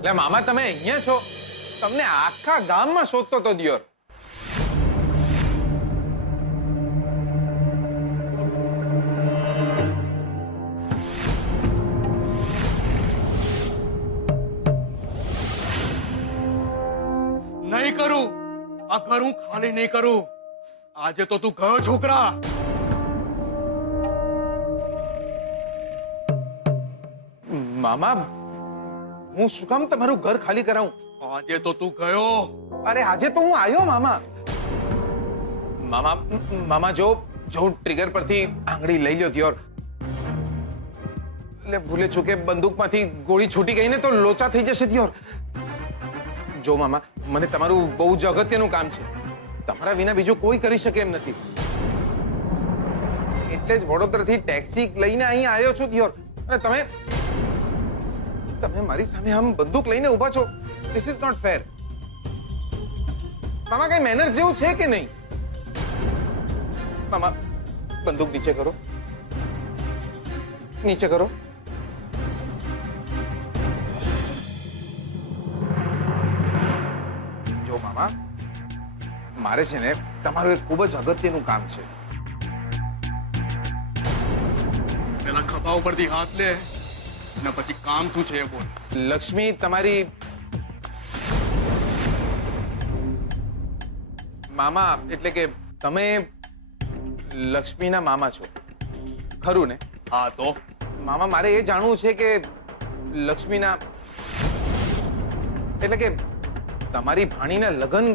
એટલે મામા તમે અહીંયા છો? તમને આખા ગામમાં શોધતો તો દિયોર. નહીં કરું આ ઘર હું ખાલી નહીં કરું. આજે તો તું ગયો છોકરા. મામા હું શું કામ તમારું ઘર ખાલી કરાવું? આજે તો તું ગયો. અરે આજે તો હું આવ્યો મામા. મામા મામા જો ટ્રિગર પરથી આંગળી લઈ લ્યો દિયોર. એટલે ભૂલે ચૂકે બંદૂકમાંથી ગોળી છૂટી ગઈ ને તો લોચા થઈ જશે દિયોર. જો મામા મને તમારું બહુ જ અગત્યનું કામ છે. તમારા વિના બીજું કોઈ કરી શકે એમ નથી. એટલે જ વડોદરાથી ટેક્સી લઈને અહીંયા આવ્યો છું દિયોર. અને તમે મારી સામે આમ બંદૂક લઈને ઊભા છો. This is not fair. મામા કઈ મેનર્સ જેવું છે કે નહીં? મામા બંદૂક નીચે કરો, નીચે કરો. જો મામા મારે છે ને તમારું એક ખૂબ જ અગત્યનું કામ છે. પેલા ખભા ઉપરથી હાથ લે ને પછી કામ શું છે એ બોલ. લક્ષ્મી તમારી મામા એટલે કે તમે લક્ષ્મીના મામા છો ખરું ને? હા તો મામા મારે એ જાણવું છે કે લક્ષ્મીના એટલે કે તમારી ભાણીના લગ્ન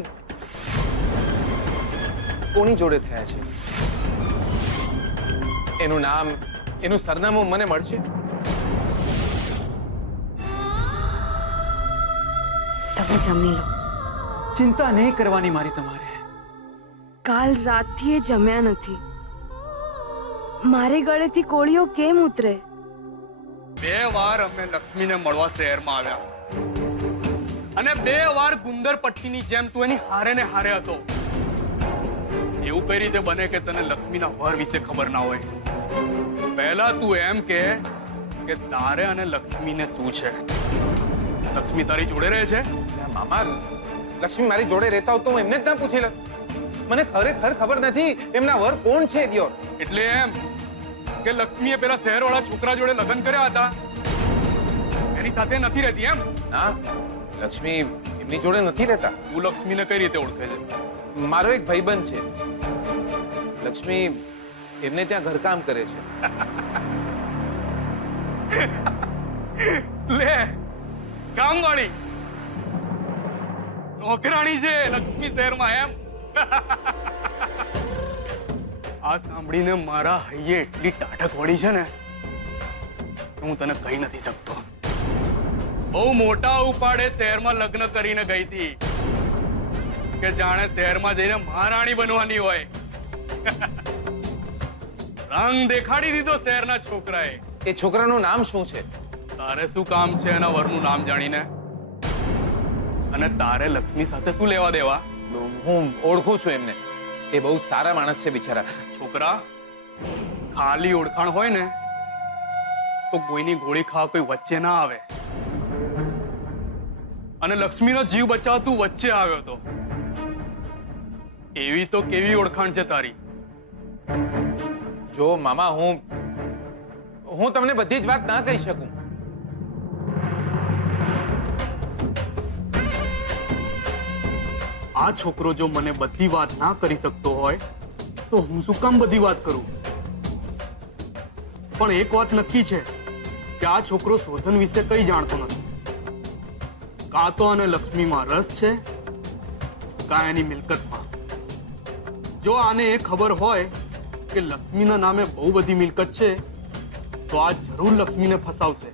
કોની જોડે થયા છે? એનું નામ, એનું સરનામું મને મળશે? તમે જમી લો. ચિંતા નહીં કરવાની મારી તમારે. કાલ રાતથી એ જમ્યા નથી. મારે ગળેથી કોળીઓ કેમ ઉતરે? 2 વાર અમે લક્ષ્મીને મળવા શહેરમાં આવ્યા અને 2 વાર ગુંદર પટ્ટીની જેમ તું એની હારે ને હારે હતો. એવું કઈ રીતે બને કે તને લક્ષ્મીના વર વિશે ખબર ના હોય? પહેલા તું એમ કે તારે અને લક્ષ્મીને શું છે? લક્ષ્મી તારી જોડે રહે છે? મામા લક્ષ્મી મારી જોડે રહેતા હોત તો હું એમને જ ના પૂછી લત. મને ખરેખર ખબર નથી એમના વર કોણ છે દિયોર. એટલે એમ કે લક્ષ્મીએ પેલા શહેરવાળા છોકરા જોડે લગ્ન કર્યા હતા, એની સાથે નથી રહેતી એમ? ના, લક્ષ્મી એમની જોડે નથી રહેતા. તું લક્ષ્મીને કઈ રીતે ઓળખે છે? મારો એક ભાઈબંધ છે. લક્ષ્મી એમને ત્યાં ઘરકામ કરે છે. લે કામવાળી નોકરાણી છે લક્ષ્મી શહેરમાં એમ? આ સાંભળીને મારા હૈયે એટલી ટાઢક વળી છે ને હું તને કહી નથી શકતો. બહુ મોટા ઉપાડે શહેરમાં લગ્ન કરીને ગઈ હતી કે જાણે શહેરમાં જઈને મહારાણી બનવાની હોય. રંગ દેખાડી દીધો શહેરના છોકરાએ. એ છોકરાનું નામ શું છે? તારે શું કામ છે એના વરનું નામ જાણીને? અને તારે લક્ષ્મી સાથે શું લેવા દેવા? હું ઓળખું છું એમને. એ બહુ સારા માણસ છે બિચારા. છોકરા, ખાલી ઓળખાણ હોય ને તો કોઈની ગોળી ખાવા કોઈ વચ્ચે ના આવે. અને લક્ષ્મીનો જીવ બચાવવા તું વચ્ચે આવ્યો તો. એવી તો કેવી ઓળખાણ છે તારી? જો મામા હું તમને બધી જ વાત ના કહી શકું. આ છોકરો જો મને બધી વાત ના કરી શકતો હોય તો હું શું કામ બધી વાત કરું? પણ એક વાત નક્કી છે કે આ છોકરો શોધન વિશે કઈ જાણતો નથી. કાં તો આને લક્ષ્મીમાં રસ છે, કાં એની મિલકતમાં. જો આને એ ખબર હોય કે લક્ષ્મીના નામે બહુ બધી મિલકત છે તો આ જરૂર લક્ષ્મીને ફસાવશે.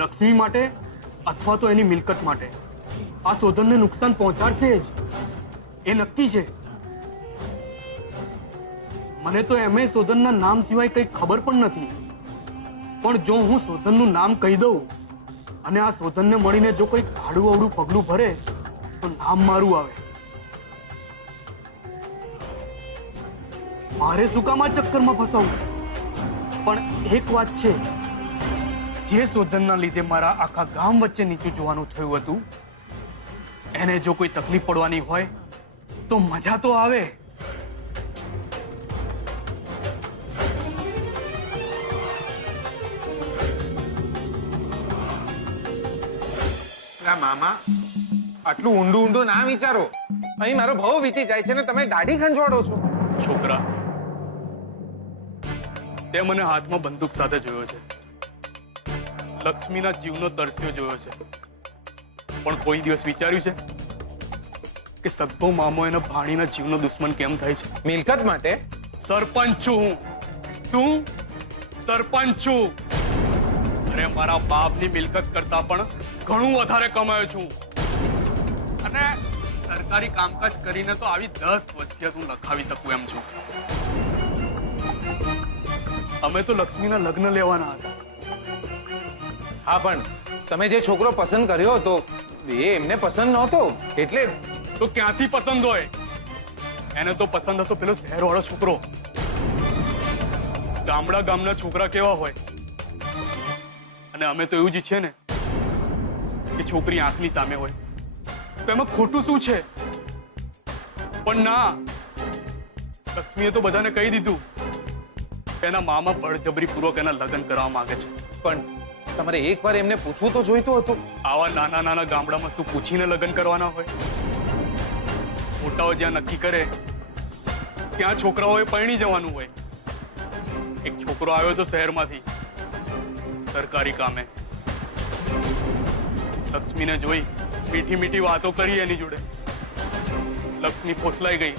લક્ષ્મી માટે અથવા તો એની મિલકત માટે આ શોધનને નુકસાન પહોંચાડશે જ, એ નક્કી છે. મને તો એમે શોધનના નામ સિવાય કંઈ ખબર પણ નથી. પણ જો હું શોધનનું નામ કહી દઉં અને આ શોધનને મળીને જો કોઈ આડું અવડું પગલું ભરે તો નામ મારું આવે. મારે શું કામ આ ચક્કરમાં ફસાવું? પણ એક વાત છે, જે શોધનના લીધે મારા આખા ગામ વચ્ચે નીચું જોવાનું થયું હતું, એને જો કોઈ તકલીફ પડવાની હોય તો મજા તો આવે. ના મામા, આટલું ઊંડું ઊંડું ના વિચારો. અહીં મારો ભાવ વીતી જાય છે ને તમે દાઢી ખંજવાડો છો. છોકરા, તે મને હાથમાં બંદૂક સાથે જોયો છે, લક્ષ્મીના જીવનો તરસ્યો જોયો છે, પણ કોઈ દિવસ વિચાર્યું છે કે સગો મામો એના ભાણીના જીવનો દુશ્મન કેમ થાય છે? મિલકત માટે? સરપંચ છું હું. તું સરપંચ છું, અને મારા બાપની મિલકત કરતા પણ ઘણું વધારે કમાયો છું, અને સરકારી કામકાજ કરીને તો આવી 10 વસિયત હું લખાવી શકું એમ છું. અમે તો લક્ષ્મીના લગ્ન લેવાના હતા. હા, પણ તમે જે છોકરો પસંદ કર્યો હતો એ એમને પસંદ નહોતો, એટલે. તો ક્યાંથી પસંદ હોય? એને તો પસંદ હતો પેલો શહેરવાળો છોકરો. ગામના છોકરા કેવા હોય, અને અમે તો એવું જ ઈચ્છીએ ને કે છોકરી આંખની સામે હોય. તો એમાં ખોટું શું છે? પણ ના, લક્ષ્મીએ તો બધાને કહી દીધું કે એના મામા બળજબરીપૂર્વક એના લગ્ન કરવા માંગે છે. પણ તમારે એકવાર એમને પૂછવું તો જોઈતું હતું. આવા નાના ગામડામાં શું પૂછીને લગ્ન કરવાના હોય? મોટાઓ જ્યાં નક્કી કરે ત્યાં છોકરાઓએ પરણી જવાનું હોય. એક છોકરો આવ્યો તો શહેરમાંથી સરકારી કામે. લક્ષ્મીને જોઈ મીઠી મીઠી વાતો કરી એની જોડે. લક્ષ્મી ફોસલાઈ ગઈ.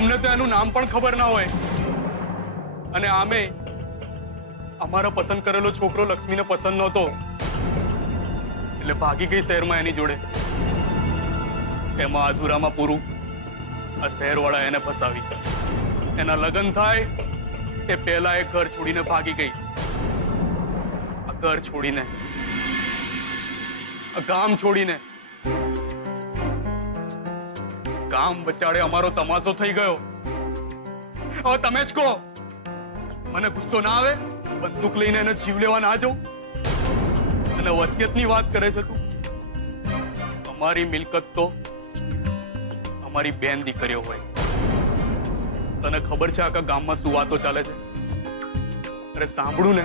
અમને તો એનું નામ પણ ખબર ના હોય, અને આમે અમારો પસંદ કરેલો છોકરો લક્ષ્મીને પસંદ નહોતો, એટલે ભાગી ગઈ શહેરમાં એની જોડે. એમાં અધૂરામાં પૂરું, આ શહેરવાળા એને ફસાવી. એના લગ્ન થાય એ પહેલા એ ઘર છોડીને ભાગી ગઈ. આ ઘર છોડીને, આ ગામ છોડીને. ગામ બચાડે અમારો તમાશો થઈ ગયો. હવે તમે જ કહો, મને ગુસ્સો ના આવે? બંદૂક લઈને એને જીવ લેવા ના જાઉં? અને વસિયતની વાત કરે છે તું? અમારી મિલકત તો અમારી બેન દીકરીઓ હોય. તને ખબર છે આખા ગામમાં શું વાતો ચાલે છે? અરે સાંભળું ને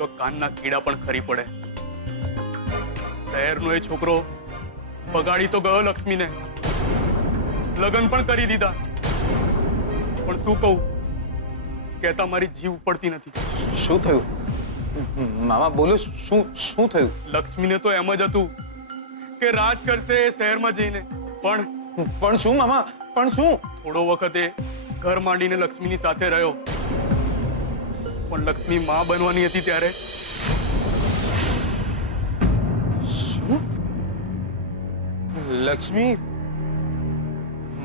તો કાનના કીડા પણ ખરી પડે. શહેરનો એ છોકરો બગાડી તો ગયો લક્ષ્મીને, લગ્ન પણ કરી દીધા, પણ શું કહું, કહેતા મારી જીવ પડતી નથી. શું થયું મામા? બોલો, શું થયું? લક્ષ્મીને તો એમ જ હતું કે રાજ કરશે એ શહેરમાં જઈને, પણ શું મામા? પણ શું? થોડો વખત એ ઘર માંડીને લક્ષ્મીની સાથે રહ્યો, પણ લક્ષ્મી માં બનવાની હતી ત્યારે. શું? લક્ષ્મી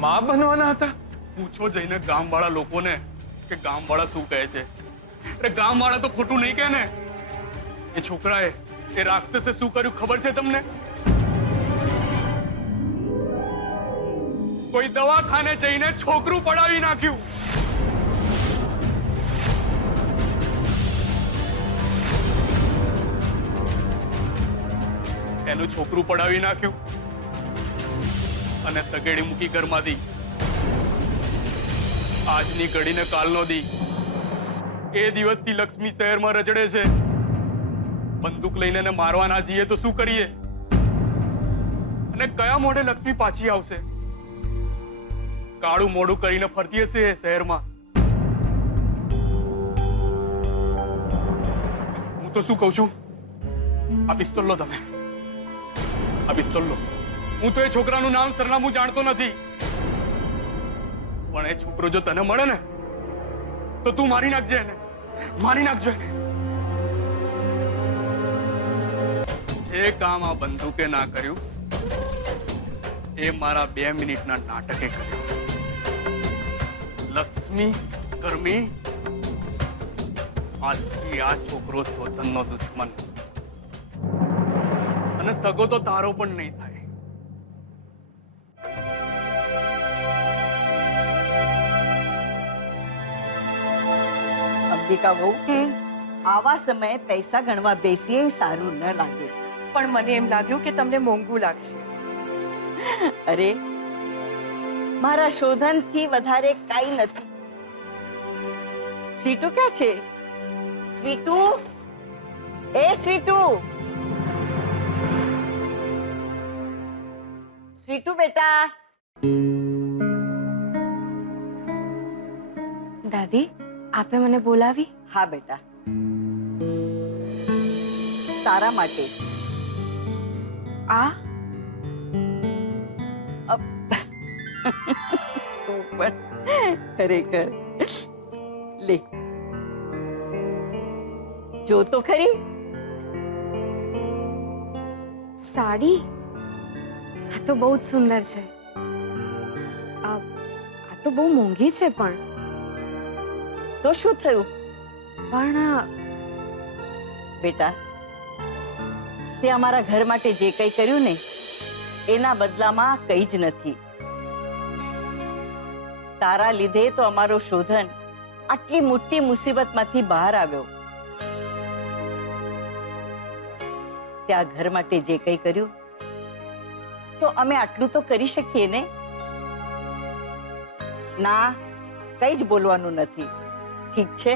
માં બનવાના હતા? પૂછો જઈને ગામવાળા લોકોને કે ગામવાળા શું કહે છે. અરે ગામવાળા તો ખોટું નહીં કહે ને. એ છોકરાએ, એ રાક્ષસે શું કર્યું ખબર છે તમને? કોઈ દવાખાને જઈને છોકરું પડાવી નાખ્યું. એનું છોકરું પડાવી નાખ્યું અને તગેડી મૂકી ઘરમાંથી. આજની ઘડીને કાલનો દી. એ દિવસથી લક્ષ્મી શહેરમાં રજડે છે. બંદૂક લઈને એને મારવા ના જઈએ તો શું કરીએ? અને કયા મોઢે લક્ષ્મી પાછી આવશે? કાળું મોઢું કરીને ફરતી હશે એ શહેરમાં. હું તો શું કઉ છું, આ પિસ્તોલ લો તમે. આ પિસ્તોલ લો. હું તો એ છોકરાનું નામ સરનામું જાણતો નથી, પણ એ છોકરો જો તને મળે ને તો તું મારી નાખજે એને. મારી નાખજો એને. જે કામ આ બંદૂકે ના કર્યું એ મારા 2 મિનિટના નાટકે કર્યું. લક્ષ્મી કર્મી, આજથી આ છોકરો સ્વતંનો દુશ્મન, અને સગો તો તારો પણ નહીં થાય. રાધિકા બહુ આવા સમયે પૈસા ગણવા બેસીએ એ સારું ન લાગે. પણ મને એમ લાગ્યું કે તમને મોંઘું લાગશે. અરે મારા શોધનથી વધારે કાઈ નથી. સ્વીટુ ક્યાં છે? સ્વીટુ, એ સ્વીટુ, સ્વીટુ બેટા. દાદી, આપે મને બોલાવી? હા બેટા, તારા માટે. આ તું પણ ખરેખર. લે જો તો ખરી. સાડી? આ તો બહુ જ સુંદર છે. આ તો બહુ મોંઘી છે પણ. તો શું થયું પણ બેટા? તે અમારા ઘર માટે જે કંઈ કર્યું ને એના બદલામાં કંઈ જ નથી. તારા લીધે તો અમારો શોધન આટલી મોટી મુસીબતમાંથી બહાર આવ્યો. ત્યાં ઘર માટે જે કંઈ કર્યું તો અમે આટલું તો કરી શકીએ ને. ના, કંઈ જ બોલવાનું નથી. ઠીક છે?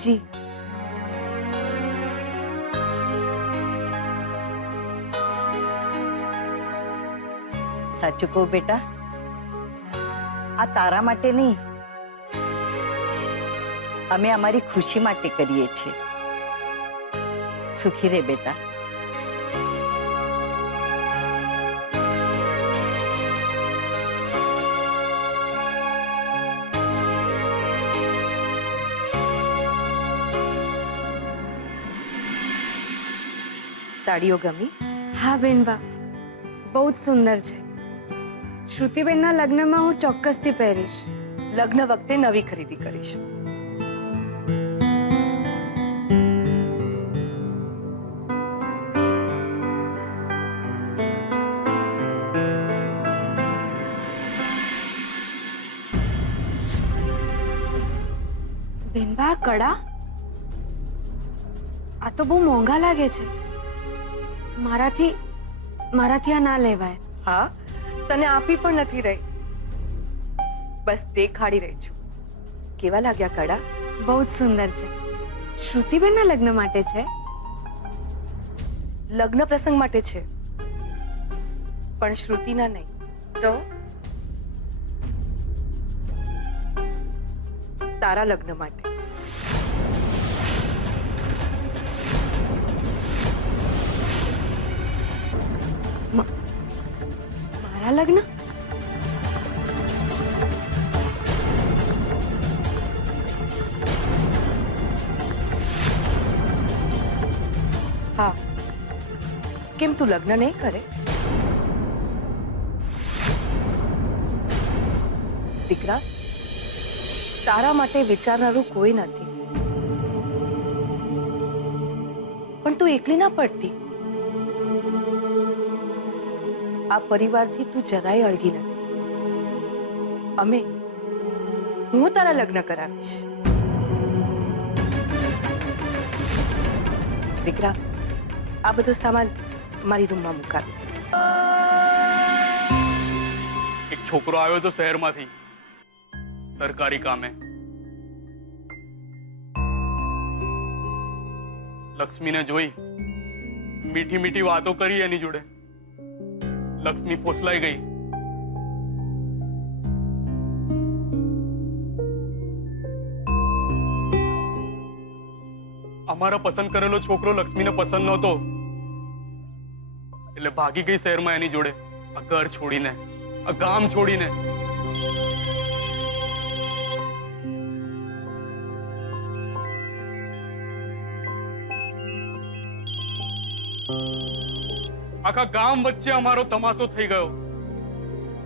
જી. સાચું કહું બેટા, આ તારા માટે નહીં, અમે અમારી ખુશી માટે કરીએ છીએ. સુખી રે બેટા. સાડીઓ ગમી? હા બેનબા, બહુ જ સુંદર છે. શ્રુતિબેનના લગ્નમાં હું ચોક્કસથી પહેરીશ. લગ્ન વખતે નવી ખરીદી કરીશ. બેનબા, કડા? આ તો બહુ મોંઘા લાગે છે. મારાથી આ ના લેવાય. હા, તને આપી પણ નથી રહી, બસ દેખાડી રહી છું. કેવા લાગ્યા કડા? બહુ જ સુંદર છે. શ્રુતિબેનના લગ્ન માટે છે? લગ્ન પ્રસંગ માટે છે, પણ શ્રુતિના નહીં. તો તારા લગ્ન માટે. મારા લગ્ન? હા, કેમ તું લગ્ન નહીં કરે? દીકરા, તારા માટે વિચારનારું કોઈ નથી, પણ તું એકલી ના પડતી. આ પરિવારથી તું જરાય અળગી નથી. હું તારા લગ્ન કરાવીશ. દીકરા, આ બધો સામાન મારી રૂમમાં મુકાવ. એક છોકરો આવ્યો તો શહેરમાંથી સરકારી કામે. લક્ષ્મીને જોઈ મીઠી મીઠી વાતો કરી એની જોડે. લક્ષ્મી ફોસલાઈ ગઈ. અમારો પસંદ કરેલો છોકરો લક્ષ્મીને પસંદ નહોતો, એટલે ભાગી ગઈ શહેરમાં એની જોડે. આ ઘર છોડીને, આ ગામ છોડીને. આખા ગામ વચ્ચે અમારો તમાશો થઈ ગયો.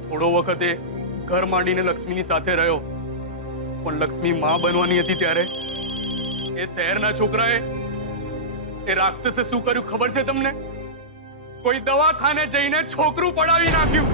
થોડો વખતે ઘર માંડીને લક્ષ્મીની સાથે રહ્યો, પણ લક્ષ્મી માં બનવાની હતી ત્યારે એ શહેરના છોકરાએ, એ રાક્ષસે શું કર્યું ખબર છે તમને? કોઈ દવાખાને જઈને છોકરું પડાવી નાખ્યું.